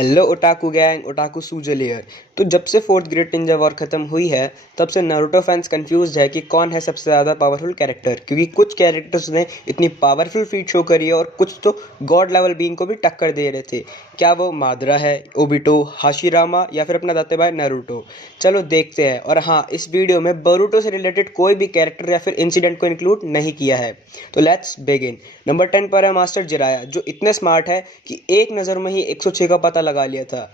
Hello otaku gang, otaku सूजलियर। तो जब से फोर्थ ग्रेट निंजा वॉर खत्म हुई है तब से नारुतो फैंस कंफ्यूज है कि कौन है सबसे ज़्यादा पावरफुल कैरेक्टर, क्योंकि कुछ कैरेक्टर्स ने इतनी पावरफुल फीट शो करी है और कुछ तो गॉड लेवल बीइंग को भी टक्कर दे रहे थे। क्या वो मादरा है, ओबिटो, हाशिरामा या फिर अपना दाते भाई नारुतो? चलो देखते हैं। और हाँ, इस वीडियो में बोरुतो से रिलेटेड कोई भी कैरेक्टर या फिर इंसिडेंट को इंक्लूड नहीं किया है। तो लेट्स बिगिन। नंबर 10 पर है मास्टर जिराया, जो इतने स्मार्ट है कि एक नज़र में ही 106 का पता लगा लिया था।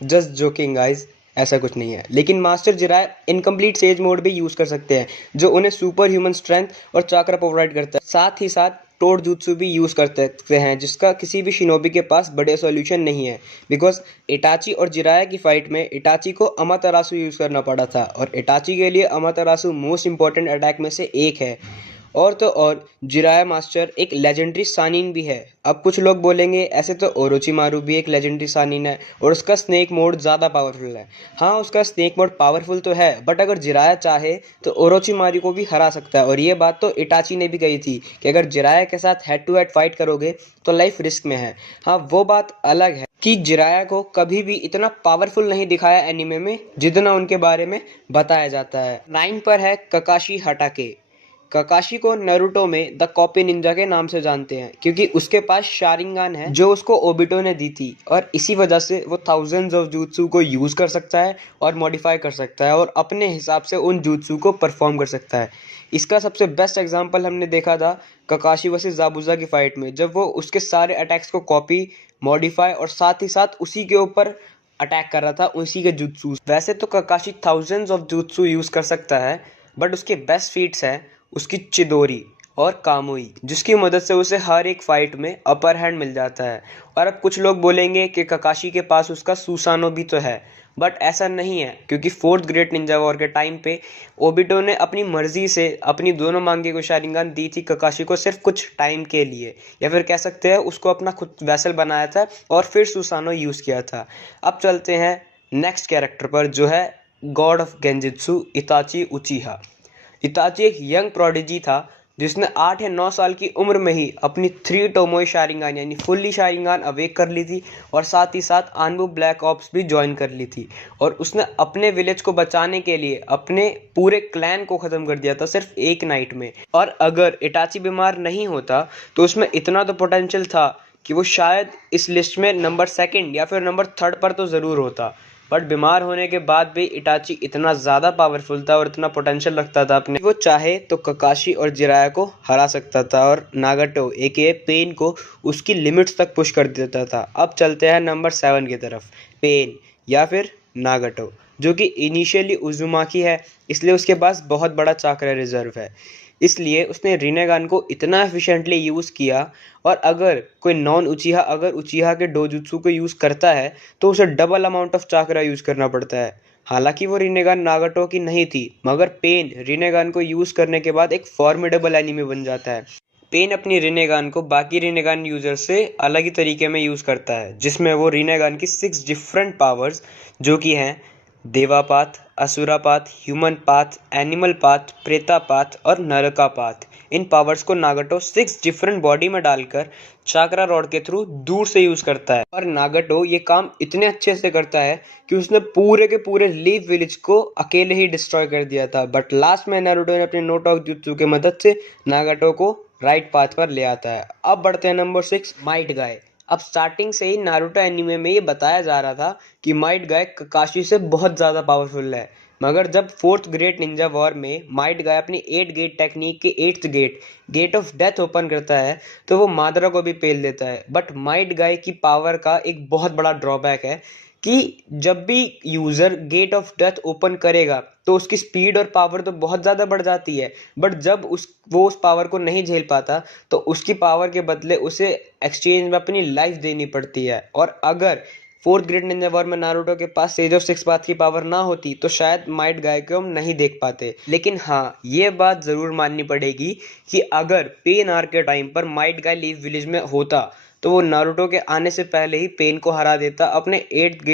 जस्ट जोकिंग गाइस, ऐसा कुछ नहीं है। लेकिन master Jiraiya incomplete sage mode भी यूज़ कर सकते हैं, जो उन्हें सुपर ह्यूमन स्ट्रेंथ और चाक्रा प्रोवाइड करता है। साथ ही साथ टोड jutsu भी यूज़ कर सकते हैं, जिसका किसी भी शिनोबी के पास बड़े सॉल्यूशन नहीं है। बिकॉज इटाची और जिराया की फाइट में इटाची को अमातेरासु यूज़ करना पड़ा था, और इटाची के लिए अमातेरासु मोस्ट इंपॉर्टेंट अटैक में से एक है। और तो और जिराया मास्टर एक लेजेंडरी सानिन भी है। अब कुछ लोग बोलेंगे ऐसे तो ओरोचिमारू भी एक लेजेंडरी सानिन है और उसका स्नेक मोड ज़्यादा पावरफुल है। हाँ, उसका स्नेक मोड पावरफुल तो है, बट अगर जिराया चाहे तो ओरोचिमारू को भी हरा सकता है। और ये बात तो इटाची ने भी कही थी कि अगर जिराया के साथ हेड टू हेड फाइट करोगे तो लाइफ रिस्क में है। हाँ, वो बात अलग है कि जिराया को कभी भी इतना पावरफुल नहीं दिखाया एनिमे में जितना उनके बारे में बताया जाता है। 9 पर है ककाशी हटाके। ककाशी को नारुतो में द कॉपी निंजा के नाम से जानते हैं, क्योंकि उसके पास शारिंगान है जो उसको ओबिटो ने दी थी, और इसी वजह से वो थाउजेंड्स ऑफ jutsu को यूज कर सकता है और मॉडिफाई कर सकता है और अपने हिसाब से उन jutsu को परफॉर्म कर सकता है। इसका सबसे बेस्ट एग्जांपल हमने देखा था ककाशी वर्सेस जाबुजा की फाइट में, जब वो उसके सारे अटैक्स को कॉपी, मॉडिफाई और साथ ही साथ उसी के ऊपर अटैक कर रहा था, उसी के jutsu। वैसे तो ककाशी थाउजेंड्स ऑफ jutsu यूज कर सकता है, बट उसके बेस्ट फीट्स है उसकी चिदोरी और कामुई, जिसकी मदद से उसे हर एक फाइट में अपर हैंड मिल जाता है। और अब कुछ लोग बोलेंगे कि ककाशी के पास उसका सुसानो भी तो है, बट ऐसा नहीं है, क्योंकि फोर्थ ग्रेट निंजा वॉर के टाइम पे ओबिटो ने अपनी मर्जी से अपनी दोनों मांगे को शारिंगान दी थी ककाशी को, सिर्फ कुछ टाइम के लिए, या फिर कह सकते हैं उसको अपना खुद वैसल बनाया था और फिर सुसानो यूज़ किया था। अब चलते हैं नेक्स्ट कैरेक्टर पर, जो है गॉड ऑफ गेंजित्सु इताची उचिहा। इताची एक यंग प्रोडिजी था जिसने 8 या 9 साल की उम्र में ही अपनी 3 टोमोई शारिंगान यानी फुल्ली शारिंगान अवेक कर ली थी, और साथ ही साथ आनबू ब्लैक ऑप्स भी ज्वाइन कर ली थी। और उसने अपने विलेज को बचाने के लिए अपने पूरे क्लैन को ख़त्म कर दिया था सिर्फ एक नाइट में। और अगर इटाची बीमार नहीं होता तो उसमें इतना तो पोटेंशियल था कि वो शायद इस लिस्ट में नंबर 2 या फिर नंबर 3 पर तो ज़रूर होता। बट बीमार होने के बाद भी इटाची इतना ज़्यादा पावरफुल था और इतना पोटेंशियल रखता था अपने, वो चाहे तो ककाशी और जिराया को हरा सकता था और नागाटो एके पेन को उसकी लिमिट्स तक पुश कर देता था। अब चलते हैं नंबर 7 की तरफ। पेन या फिर नागाटो, जो कि इनिशियली उजुमाकी है, इसलिए उसके पास बहुत बड़ा चाक्रा रिजर्व है, इसलिए उसने रिनेगान को इतना एफिशिएंटली यूज़ किया। और अगर कोई नॉन उचिहा अगर उचिहा के डोजुत्सु को यूज़ करता है तो उसे double amount of chakra use करना पड़ता है। हालांकि वो रिनेगान नागाटो की नहीं थी, मगर पेन रिनेगान को यूज़ करने के बाद एक फॉर्मिडेबल एनिमी बन जाता है। पेन अपनी रिनेगान को बाकी रिनेगान यूजर से अलग ही तरीके में यूज़ करता है, जिसमें वो रिनेगान की 6 डिफरेंट पावर्स, जो कि हैं Deva path, Asura path, human path, animal path, Preta path और नरका पाथ, इन पावर्स को नागाटो 6 डिफरेंट बॉडी में डालकर चाक्रा रॉड के थ्रू दूर से यूज करता है। और नागाटो ये काम इतने अच्छे से करता है कि उसने पूरे के पूरे लीफ विलेज को अकेले ही डिस्ट्रॉय कर दिया था। बट लास्ट में नारुतो ने अपने नो टॉक जुत्सु की मदद से नागाटो को राइट पाथ पर ले आता है। अब बढ़ते हैं नंबर 6, माइट गाय। अब स्टार्टिंग से ही नारुतो एनिमे में ये बताया जा रहा था कि माइट गाय ककाशी से बहुत ज़्यादा पावरफुल है, मगर जब फोर्थ ग्रेट निंजा वॉर में माइट गाय अपनी 8 गेट टेक्निक के 8th gate, gate of death open करता है तो वो मादरा को भी पेल देता है। बट माइट गाय की पावर का एक बहुत बड़ा ड्रॉबैक है कि जब भी user gate of death open करेगा तो उसकी स्पीड और पावर तो बहुत ज़्यादा बढ़ जाती है, बट जब वो उस पावर को नहीं झेल पाता तो उसकी पावर के बदले उसे एक्सचेंज में अपनी लाइफ देनी पड़ती है। और अगर फोर्थ ग्रेट निंजा वॉर में नारुतो के पास सेज ऑफ 6 पाथ की पावर ना होती तो शायद माइट गाय को हम नहीं देख पाते। लेकिन हाँ, ये बात ज़रूर माननी पड़ेगी कि अगर पेन आर के टाइम पर माइट गाय लीफ विलेज में होता तो वो नारुतो के आने से पहले ही पेन को हरा देता अपने 8th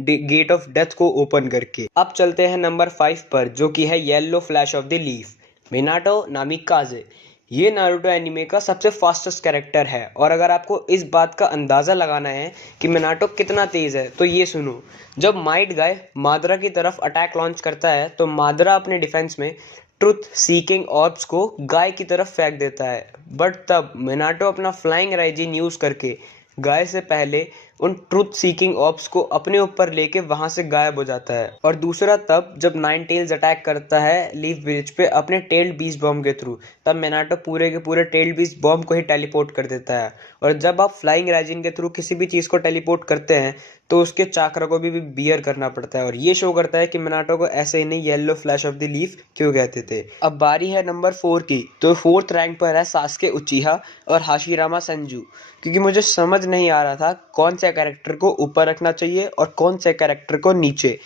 गेट ऑफ डेथ को ओपन करके। अब चलते हैं नंबर 5 पर, जो कि है yellow flash of the leaf, Minato Namikaze. ये नारुतो एनिमे का सबसे फास्टेस्ट कैरेक्टर है और अगर आपको इस बात का अंदाज़ा लगाना है कि मिनाटो कितना तेज़ है तो ये सुनो। जब माइट गाय मादरा की तरफ अटैक लॉन्च करता है तो मादरा अपने डिफेंस में ट्रुथ सीकिंग ऑर्ब्स को गाय की तरफ फेंक देता है, बट तब मिनाटो अपना फ्लाइंग राइजिन यूज़ करके गाय से पहले उन ट्रुथ सीकिंग ऑप्स को अपने ऊपर लेके वहां से गायब हो जाता है। और दूसरा तब जब नाइन टेल्स अटैक करता है लीफ ब्रिज पे अपने टेल्ड बीस्ट बॉम्ब के थ्रू, तब मिनाटो पूरे के पूरे टेल्ड बीस्ट बॉम्ब को ही टेलीपोर्ट कर देता है। और जब आप फ्लाइंग राइजिन के थ्रू किसी भी चीज़ को टेलीपोर्ट करते हैं तो उसके चाक्रा को भी बियर करना पड़ता है और ये शो करता है कि मिनाटो को ऐसे ही नहीं yellow flash of the leaf क्यों कहते थे। अब बारी है नंबर 4 की, तो 4th रैंक पर है सास्के उचिहा और हाशिरामा संजू, क्योंकि मुझे समझ नहीं आ रहा था कौन से कैरेक्टर को ऊपर रखना चाहिए और कौन से कैरेक्टर को नीचे।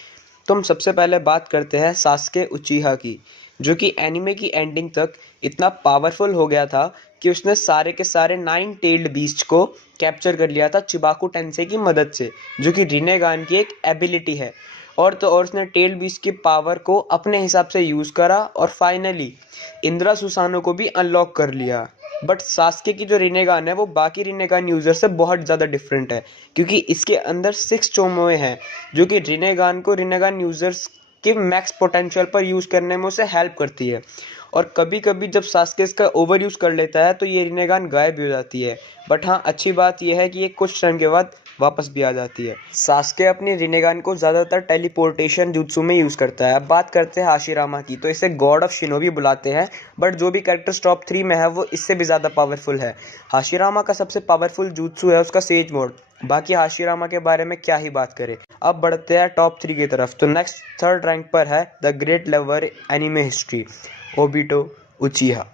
तो हम सबसे पहले बात करते हैं सास्के उचिहा की, जो कि एनिमे की एंडिंग तक इतना पावरफुल हो गया था कि उसने सारे के सारे 9 टेल्ड बीस्ट को कैप्चर कर लिया था चिबाकू टेंसे की मदद से, जो कि रिनेगान की एक एबिलिटी है। और उसने टेल्ड बीस्ट की पावर को अपने हिसाब से यूज़ करा और फाइनली इंद्रा सुसानो को भी अनलॉक कर लिया। बट सास्के की जो रिनेगान है वो बाकी रिनेगान यूज़र से बहुत ज़्यादा डिफरेंट है, क्योंकि इसके अंदर 6 चोमोए हैं जो कि रिनेगान को रिनेगान यूज़र्स के मैक्स पोटेंशियल पर यूज़ करने में उसे हेल्प करती है। और कभी कभी जब सास्के इसका ओवर यूज़ कर लेता है तो ये रिनेगान गायब भी हो जाती है, बट हाँ अच्छी बात यह है कि ये कुछ टर्न के बाद वापस भी आ जाती है। सास्के अपनी रिनेगान को ज़्यादातर टेलीपोर्टेशन जुत्सु में यूज़ करता है। अब बात करते हैं हाशिरामा की, तो इसे गॉड ऑफ शिनोबी बुलाते हैं, बट जो भी कैरेक्टर्स टॉप 3 में है वो इससे भी ज़्यादा पावरफुल है। हाशिरामा का सबसे पावरफुल जुत्सु है उसका सेज मोड। बाकी हाशिरामा के बारे में क्या ही बात करें। अब बढ़ते हैं टॉप 3 की तरफ, तो नेक्स्ट 3rd रैंक पर है the great lover anime history Obito उचिहा।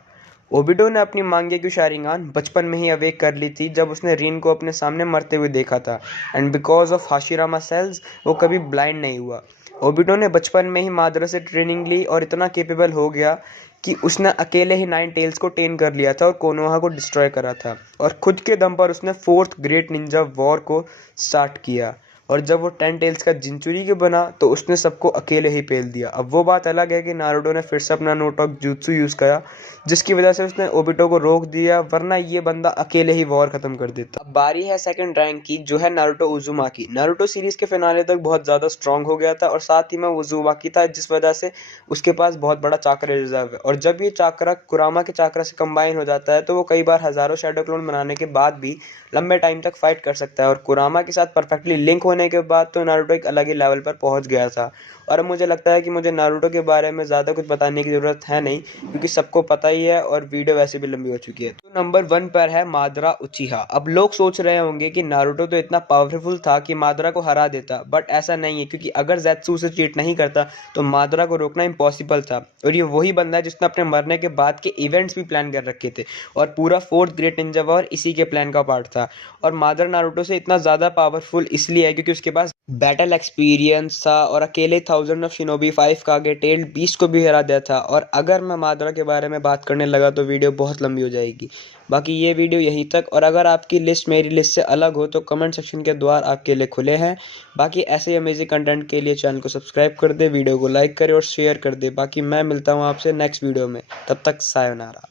Obito ने अपनी मांगेक्यू शारिंगान बचपन में ही अवेक कर ली थी जब उसने रिन को अपने सामने मरते हुए देखा था, and because of Hashirama cells वो कभी ब्लाइंड नहीं हुआ। ओबिटो ने बचपन में ही मादरा से ट्रेनिंग ली और इतना केपेबल हो गया कि उसने अकेले ही 9 टेल्स को टेम कर लिया था और कोनोहा को डिस्ट्रॉय करा था, और खुद के दम पर उसने 4th ग्रेट निंजा वॉर को स्टार्ट किया। और जब वो 10 टेल्स का जिंचुरी के बना तो उसने सबको अकेले ही पेल दिया। अब वो बात अलग है कि नारुतो ने फिर से अपना नोटॉक jutsu यूज़ करा, जिसकी वजह से उसने ओबिटो को रोक दिया, वरना ये बंदा अकेले ही वॉर खत्म कर देता। अब बारी है 2nd रैंक की, जो है नारुतो उजुमाकी। नारुतो सीरीज के फिनाले तक बहुत ज़्यादा स्ट्रांग हो गया था और साथ ही में उजुमाकी था, जिस वजह से उसके पास बहुत बड़ा चाक्रा रिजर्व है। और जब ये चाक्रा कुरामा के चाक्रा से कंबाइन हो जाता है तो वो कई बार हज़ारों शैडो क्लोन बनाने के बाद भी लंबे टाइम तक फाइट कर सकता है। और कुरामा के साथ परफेक्टली लिंक होने के बाद तो नारुतो एक अलग ही लेवल पर पहुंच गया था। और अब मुझे लगता है कि मुझे नारुतो के बारे में ज़्यादा कुछ बताने की ज़रूरत है नहीं, क्योंकि सबको पता ही है और वीडियो वैसे भी लंबी हो चुकी है। तो नंबर 1 पर है मादरा उचिहा। अब लोग सोच रहे होंगे कि नारुतो तो इतना पावरफुल था कि मादरा को हरा देता, बट ऐसा नहीं है, क्योंकि अगर ज़ेत्सु उसे चीट नहीं करता तो मादरा को रोकना इम्पॉसिबल था। और ये वही बंदा है जिसने अपने मरने के बाद के इवेंट्स भी प्लान कर रखे थे, और पूरा 4th ग्रेट निंजा वॉर इसी के प्लान का पार्ट था। और मादरा नारुतो से इतना ज़्यादा पावरफुल इसलिए है क्योंकि उसके पास बैटल एक्सपीरियंस था और अकेले 1000 ऑफ शिनोबी 5 का आगे टेल्ड बीस्ट को भी हरा दिया था। और अगर मैं मादरा के बारे में बात करने लगा तो वीडियो बहुत लंबी हो जाएगी। बाकी ये वीडियो यहीं तक, और अगर आपकी लिस्ट मेरी लिस्ट से अलग हो तो कमेंट सेक्शन के द्वार आपके लिए खुले हैं। बाकी ऐसे ही अमेजिंग कंटेंट के लिए चैनल को सब्सक्राइब कर दे, वीडियो को लाइक करे और शेयर कर दे। बाकी मैं मिलता हूँ आपसे नेक्स्ट वीडियो में, तब तक सायोनारा।